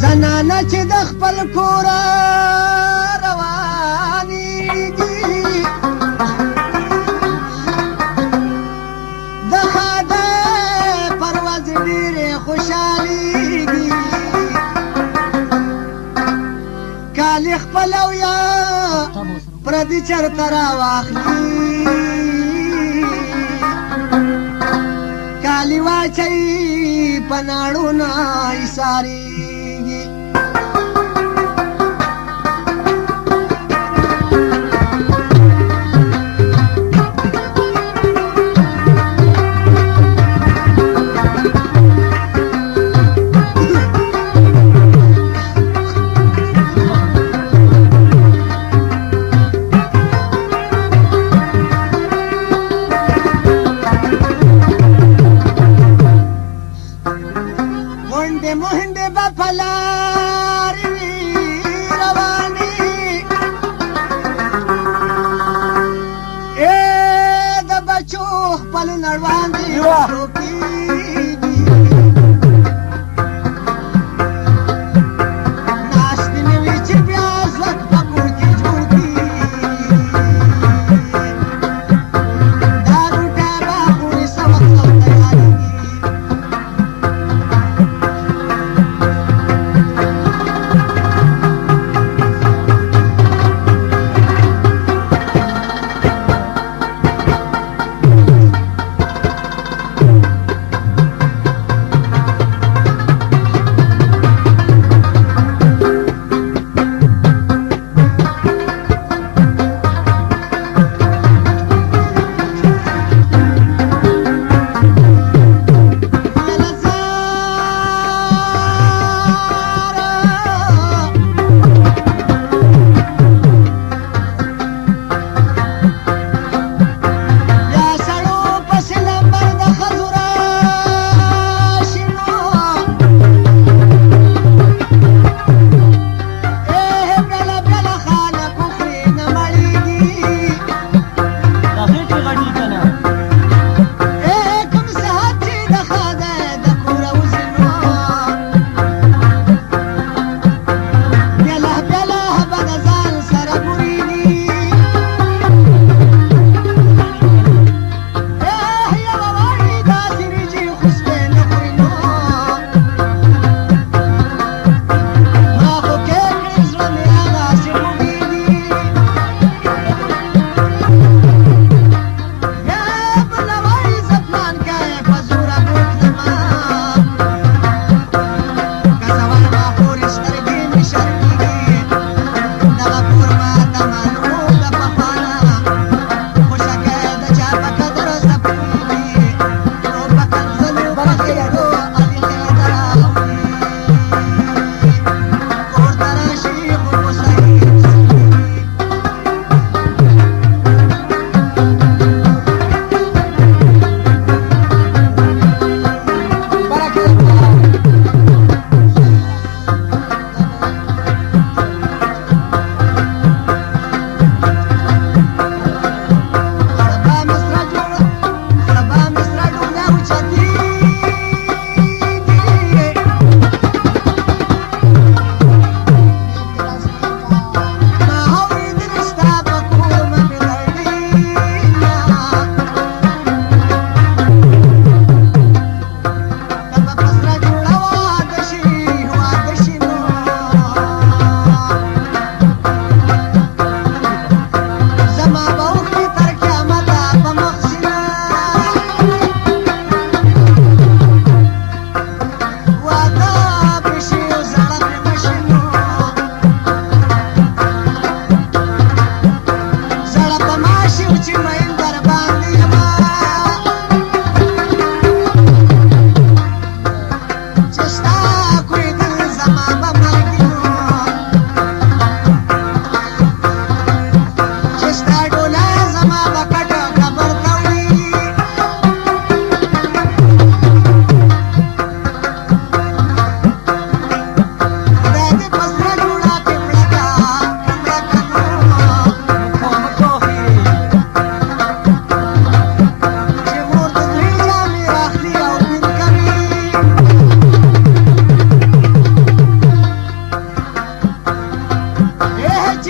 زنانه چې د خپل کوره روانېږي د خاده پرواز ډېرې خوشحالېږي کالي خپل او یا پردي چرته راواخلي کالي واچوي په ناړونه ایسارېږي منډې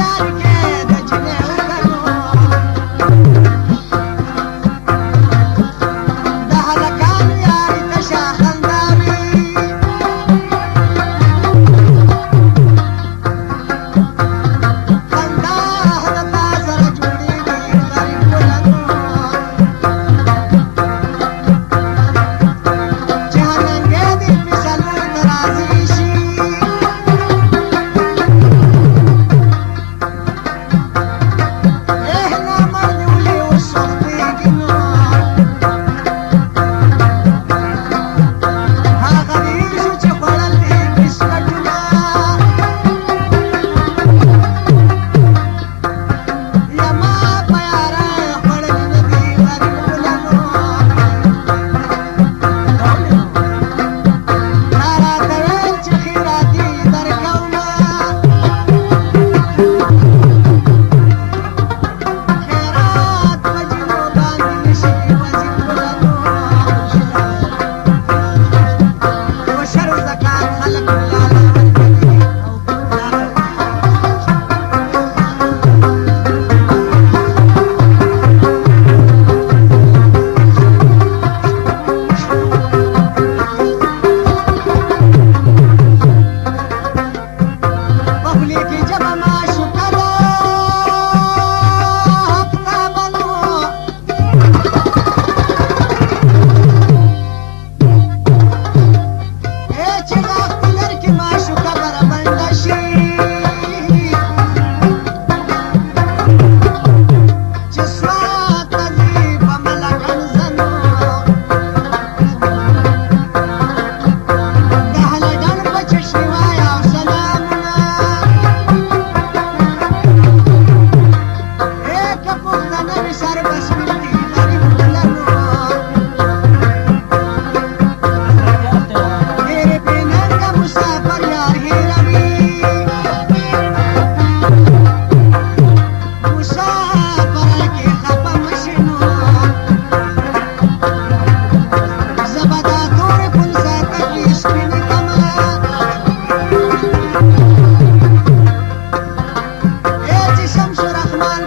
یار کې د جنې وګڼو د هلکانو یاري تشه خندا وي خندا د تا سره جوړېږي غریب ګلانو چې هننګې دې فیصلو ته راضي شي نامرد ولې اوس وختېږي نو هغه ویشو چې خوړل دي بسکټونه یما په یاره خوړلي نه دي غریب ګلانو تا راته ویل چې خیراتي درکومه خیرات په جینو باندې نشي وزیر ګلانو وشر زکات خلک لاله ورکوي په خولې کې ژبه معشوقه ده هفته بنو چې غاښ لرګي معشوقه بربنډه شي چې سوات ته ځي په ملکن زنو د هلډن په چشمې وایه او سلامونه که پښتانه وي سر به سپین دي غریب ګلانو ډېرې بې ننګه مسافر یار هېروي مسافره کې خفه مه شي نو زه به دا تورې پنځه تکې سپینې کړمه چې شمس الرحمن